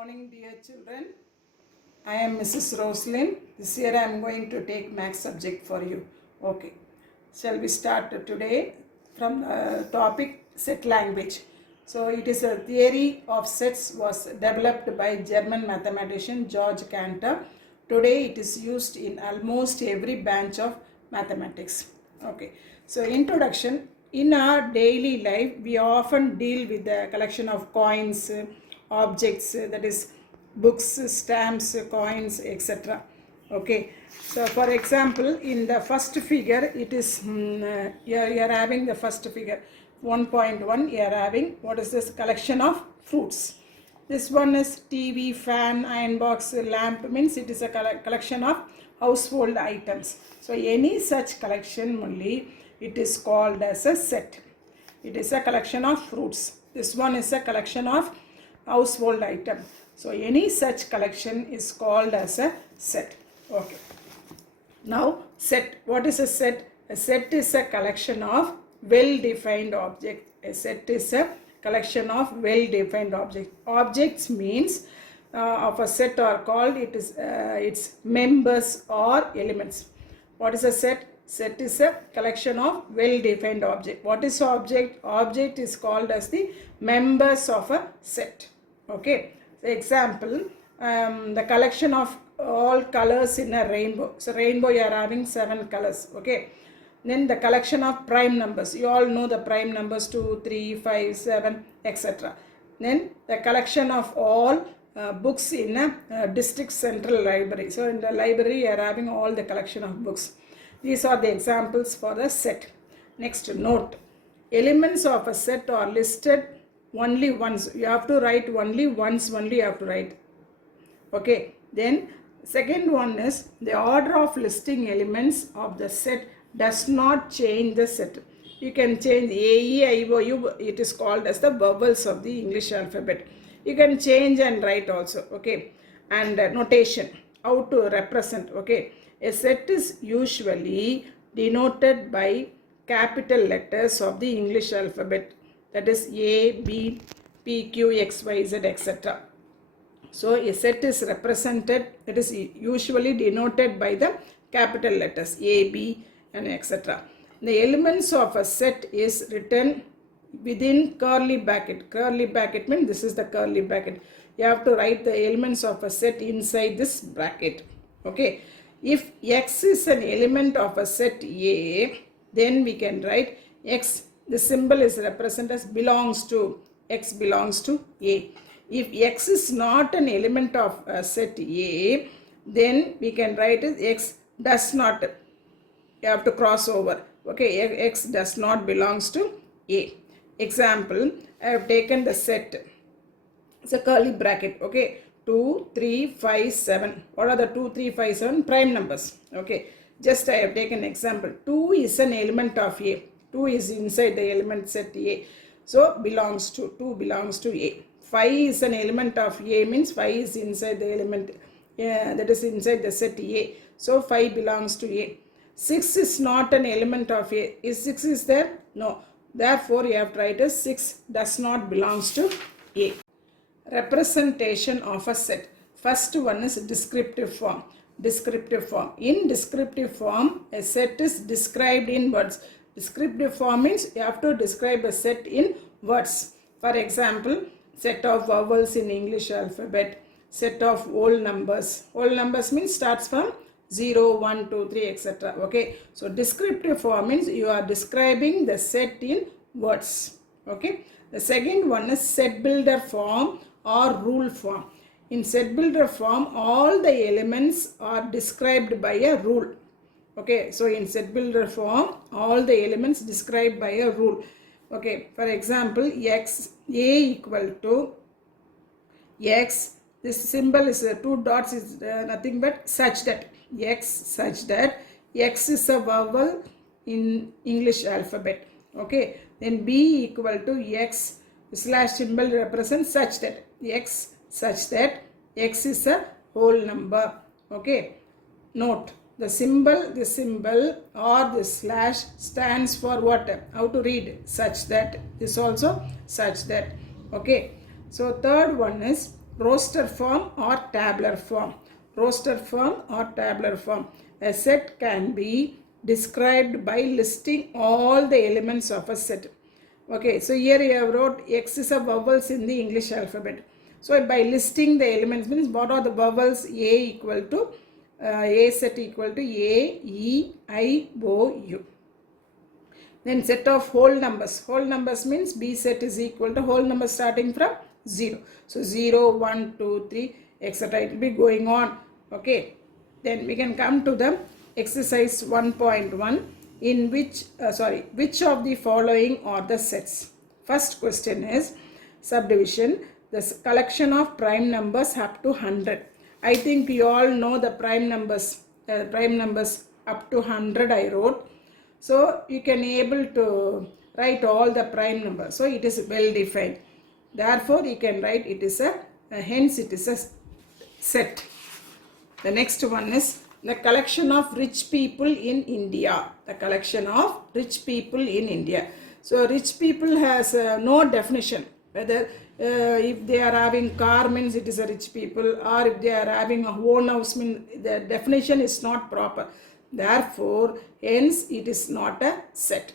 Morning, dear children. I am Mrs. Roslyn. This year I am going to take math subject for you. Okay. Shall we start today from topic set language. So it is a theory of sets was developed by German mathematician Georg Cantor. Today it is used in almost every branch of mathematics. Okay. So introduction. In our daily life, we often deal with the collection of coins, objects, that is books, stamps, coins, etc. Okay. So for example, in the first figure, it is you are having the first figure 1.1. You are having what is this collection of fruits. This one is TV, fan, iron box, lamp, means it is a collection of household items. So any such collection only it is called as a set. It is a collection of fruits. This one is a collection of household item. So any such collection is called as a set. Okay. Now set. What is a set? A set is a collection of well-defined objects. A set is a collection of well-defined objects. Objects means of a set are called its members or elements. What is a set? Set is a collection of well-defined object. What is object? Object is called as the members of a set. Okay. So example, the collection of all colors in a rainbow. So rainbow you are having 7 colors. Okay. Then the collection of prime numbers. You all know the prime numbers 2, 3, 5, 7, etc. Then the collection of all books in a district central library. So in the library you are having all the collection of books. These are the examples for the set. Next, note. Elements of a set are listed only once. You have to write only once, only you have to write. Okay. Then, second one is the order of listing elements of the set does not change the set. You can change A, E, I, O, U. It is called as the vowels of the English alphabet. You can change and write also. Okay. And notation. How to represent. Okay. A set is usually denoted by capital letters of the English alphabet, that is A, B, P, Q, X, Y, Z, etc. So a set is represented, it is usually denoted by the capital letters A, B, and etc. The elements of a set is written within curly bracket. Curly bracket means this is the curly bracket. You have to write the elements of a set inside this bracket. Okay. If X is an element of a set A, then we can write X, the symbol is represented as belongs to, X belongs to A. If X is not an element of a set A, then we can write as X does not, you have to cross over. Okay, X does not belongs to A. Example, I have taken the set, it's a curly bracket, okay. 2, 3, 5, 7. What are the 2, 3, 5, 7? Prime numbers. Okay. Just I have taken example. 2 is an element of A. 2 is inside the element set A. So belongs to, 2 belongs to A. 5 is an element of A, means 5 is inside the element, that is inside the set A. So 5 belongs to A. 6 is not an element of A. Is 6 is there? No. Therefore you have to write as 6 does not belongs to A. Representation of a set. First one is descriptive form. Descriptive form. In descriptive form, a set is described in words. Descriptive form means you have to describe a set in words. For example, set of vowels in English alphabet, set of whole numbers. Whole numbers means starts from 0, 1, 2, 3, etc. Okay. So descriptive form means you are describing the set in words. Okay. The second one is set builder form or rule form. In set builder form, all the elements are described by a rule. Okay, so in set builder form, all the elements described by a rule. Okay, for example, X, A equal to X, this symbol is 2 dots is nothing but such that, X such that, X is a vowel in English alphabet. Okay, then B equal to X slash symbol represents such that, X such that, X is a whole number. Okay. Note, the symbol or the slash stands for what? How to read? Such that. This also such that. Okay. So third one is roster form or tabular form. Roster form or tabular form. A set can be described by listing all the elements of a set. Okay, so here you have wrote X is a vowels in the English alphabet. So by listing the elements means what are the vowels? A equal to A set equal to A, E, I, O, U. Then set of whole numbers. Whole numbers means B set is equal to whole number starting from 0. So 0, 1, 2, 3, etc. It will be going on. Okay. Then we can come to the exercise 1.1 in which of the following are the sets. First question is subdivision. The collection of prime numbers up to 100. I think you all know the prime numbers. Prime numbers up to 100 I wrote. So you can able to write all the prime numbers. So it is well defined. Therefore you can write it is hence it is a set. The next one is the collection of rich people in India. The collection of rich people in India. So rich people has no definition. Whether if they are having car means it is a rich people, or if they are having a own house means the definition is not proper. Therefore, hence it is not a set.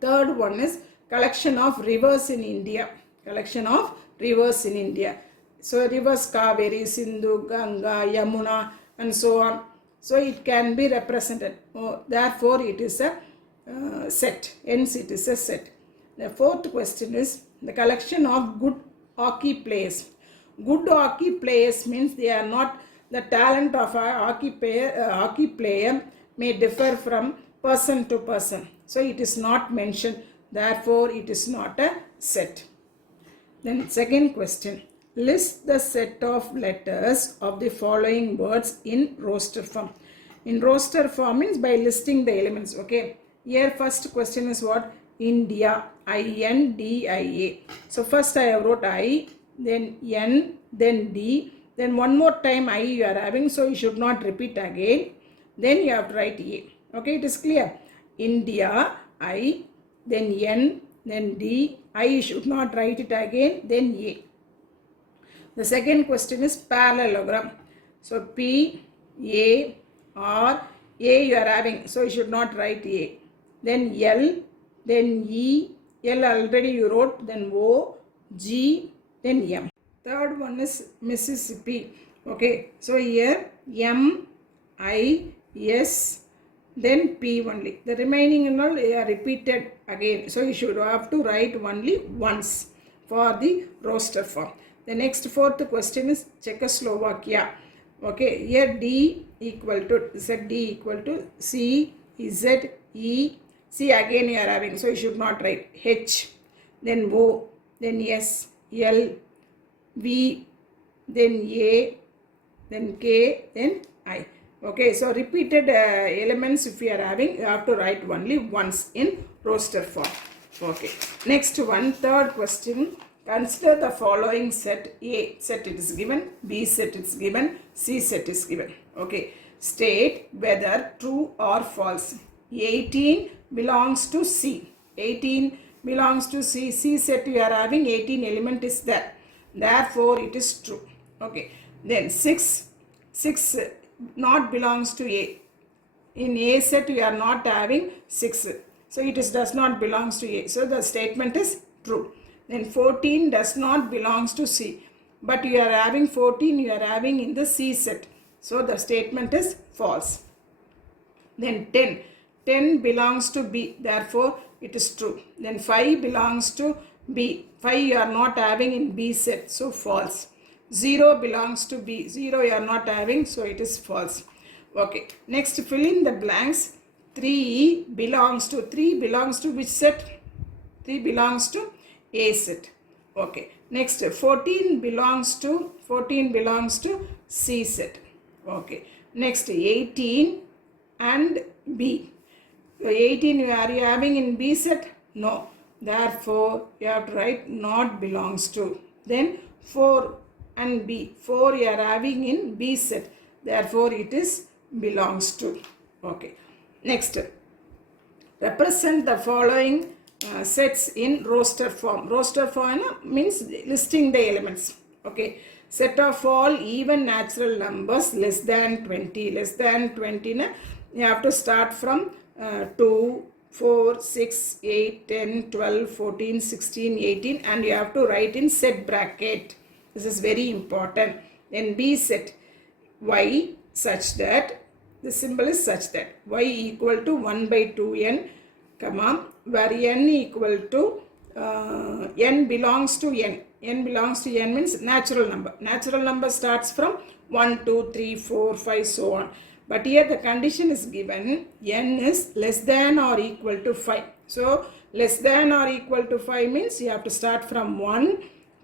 Third one is collection of rivers in India. Collection of rivers in India. So rivers Kaveri, Sindhu, Ganga, Yamuna and so on. So it can be represented. Therefore, it is a set. Hence it is a set. The fourth question is the collection of good hockey players. Good hockey players means they are not the talent of a hockey player may differ from person to person. So it is not mentioned. Therefore, it is not a set. Then second question. List the set of letters of the following words in roster form. In roster form means by listing the elements. Okay. Here first question is what? India. I-N-D-I-A. So first I have wrote I, then N, then D. Then one more time I you are having, so you should not repeat again. Then you have to write A. Okay, it is clear. India, I, then N, then D. I should not write it again, then A. The second question is parallelogram. So P, A, R, A you are having, so you should not write A. Then L, then E, L already you wrote, then O, G, then M. Third one is Mississippi. Okay, so here M, I, S, then P only. The remaining and all are repeated again. So you should have to write only once for the roster form. The next fourth question is Czechoslovakia. Okay, here D equal to C, Z, E. C again you are having, so you should not write H, then O, then S, L, V, then A, then K, then I. Okay, so repeated elements if you are having, you have to write only once in roster form. Okay, next one, third question. Consider the following set. A set it is given, B set is given, C set is given. Okay, state whether true or false. 18 belongs to C. 18 belongs to C. C set you are having 18 element is there. Therefore, it is true. Okay. Then 6 not belongs to A. In A set you are not having 6. So it is does not belongs to A. So the statement is true. Then 14 does not belongs to C. But you are having 14 you are having in the C set. So the statement is false. Then 10 belongs to B, therefore it is true. Then 5 belongs to B. 5 you are not having in B set, so false. 0 belongs to B. 0 you are not having, so it is false. Okay. Next, fill in the blanks. 3 belongs to which set? 3 belongs to A set. Okay. Next, 14 belongs to C set. Okay. Next, 18 and B. 18 you are having in B set? No. Therefore, you have to write not belongs to. Then 4 and B. 4 you are having in B set. Therefore, it is belongs to. Okay. Next, represent the following sets in roster form. Roster form means listing the elements. Okay, set of all even natural numbers less than 20. Less than 20, na, you have to start from 2, 4, 6, 8, 10, 12, 14, 16, 18, and you have to write in set bracket. This is very important. Then B set y such that, the symbol is such that y equal to 1 by 2n, comma, where n equal to n belongs to n. N belongs to n means natural number. Natural number starts from 1, 2, 3, 4, 5, so on. But here the condition is given, n is less than or equal to 5. So less than or equal to 5 means you have to start from 1,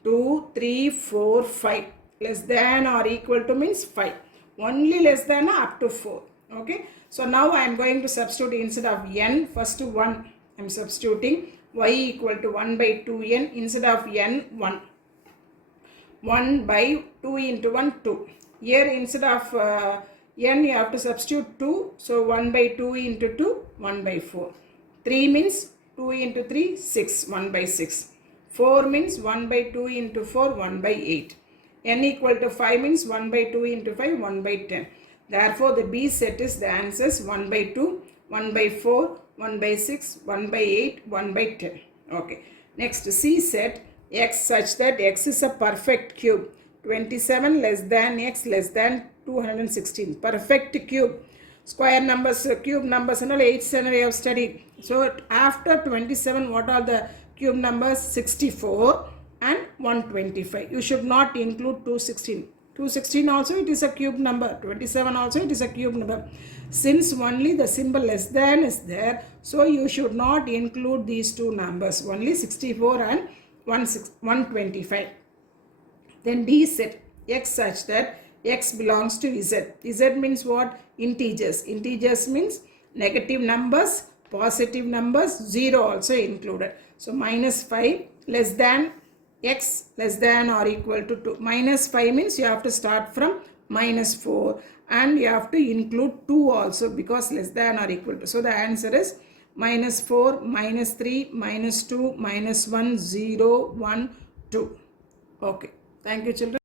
2, 3, 4, 5. Less than or equal to means 5. Only less than up to 4. Okay. So now I am going to substitute instead of n, first 1 I am substituting y equal to 1 by 2n, instead of n 1. 1 by 2 into 1 2. Here instead of n you have to substitute 2. So 1 by 2 into 2 1 by 4. 3 means 2 into 3 6, 1 by 6. 4 means 1 by 2 into 4 1 by 8. N equal to 5 means 1 by 2 into 5 1 by 10. Therefore the B set is the answers 1 by 2, 1 by 4, 1 by 6, 1 by 8, 1 by 10. Okay. Next C set x such that x is a perfect cube. 27 less than x less than 216. Perfect cube. Square numbers, cube numbers and all 8th standard we have studied. So after 27 what are the cube numbers? 64 and 125. You should not include 216. 216 also it is a cube number. 27 also it is a cube number. Since only the symbol less than is there, so you should not include these two numbers. Only 64 and 125. Then D set x such that x belongs to z. Z means what? Integers. Integers means negative numbers, positive numbers, 0 also included. So minus 5 less than x less than or equal to 2. Minus 5 means you have to start from minus 4 and you have to include 2 also because less than or equal to. So the answer is minus 4, minus 3, minus 2, minus 1, 0, 1, 2. Okay. Thank you children.